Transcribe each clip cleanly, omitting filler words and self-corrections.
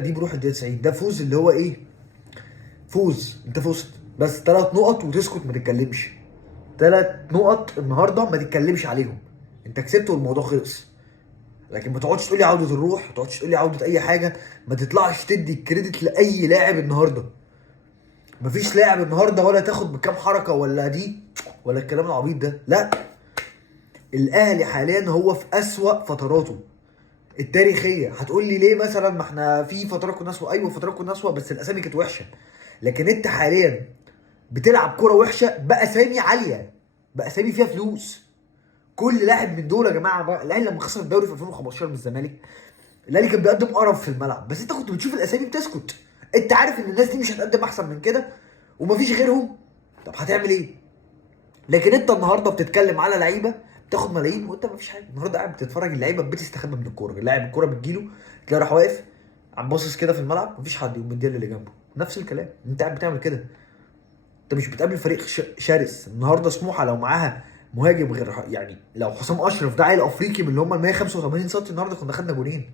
دي بروح الدقيقه 90. ده فوز اللي هو ايه؟ فوز، انت فزت بس 3 نقط وتسكت ما تتكلمش. 3 نقط النهارده ما تتكلمش عليهم، انت كسبت والموضوع خلص. لكن ما تقعدش تقول لي عوده الروح، ما تقعدش تقول لي عوده اي حاجه، ما تطلعش تدي الكريدت لاي لاعب النهارده. مفيش لاعب النهارده ولا تاخد بكام حركه ولا دي ولا الكلام العبيط ده، لا. الاهلي حاليا هو في اسوأ فتراته التاريخيه. هتقول لي ليه مثلا؟ ما احنا في فترات كنا اسوأ، ايوه فترات كنا اسوأ بس الاسامي كانت وحشه. لكن انت حاليا بتلعب كرة وحشه باسامي عاليه، باسامي فيها فلوس. كل لاعب من دول يا جماعه بقى، الاهلي لما خسر الدوري في 2015 من الزمالك، الاهلي كان بيقدم قرف في الملعب، بس انت كنت بتشوف الاسامي بتسكت. انت عارف ان الناس دي مش هتقدم احسن من كده ومفيش غيرهم، طب هتعمل ايه؟ لكن انت النهارده بتتكلم على لعيبه بتاخد ملايين وانت مفيش حاجه. النهارده قاعد بتتفرج، اللعيبه بتستخبى من الكوره، اللاعب الكوره بتجيله تلاقيه راح واقف عم باصص كده في الملعب، مفيش حد يقوم مديها اللي جنبه. نفس الكلام انت قاعد بتعمل كده. انت مش بتقابل فريق شرس. النهارده سموحه لو معاها مهاجم غير، يعني لو حسام اشرف ده عيل افريقي من اللي هم ال 185 سم، النهارده كنا خدنا جونين.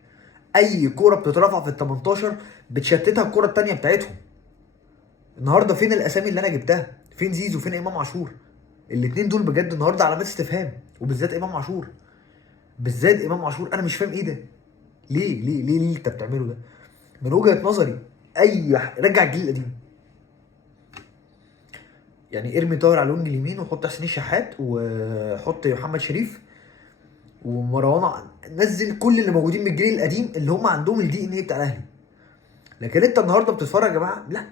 اي كوره بتترفع في ال 18 بتشتتها الكوره الثانيه بتاعتهم. النهارده فين الاسامي اللي انا جبتها؟ فين زيزو؟ فين امام عاشور؟ الاثنين دول بجد النهارده علامات استفهام، وبالذات امام عاشور. بالذات امام عاشور انا مش فاهم ايه ده. ليه اللي انت بتعمله ده؟ من وجهه نظري رجع الجيل القديم. يعني ارمي طاهر على الوينج اليمين وحط حسين الشحات وحط محمد شريف ومروان نزل كل اللي موجودين من الجيل القديم اللي هم عندهم الدي ان ايه بتاع الاهلي. لكن انت النهارده بتتفرج يا جماعه، لا،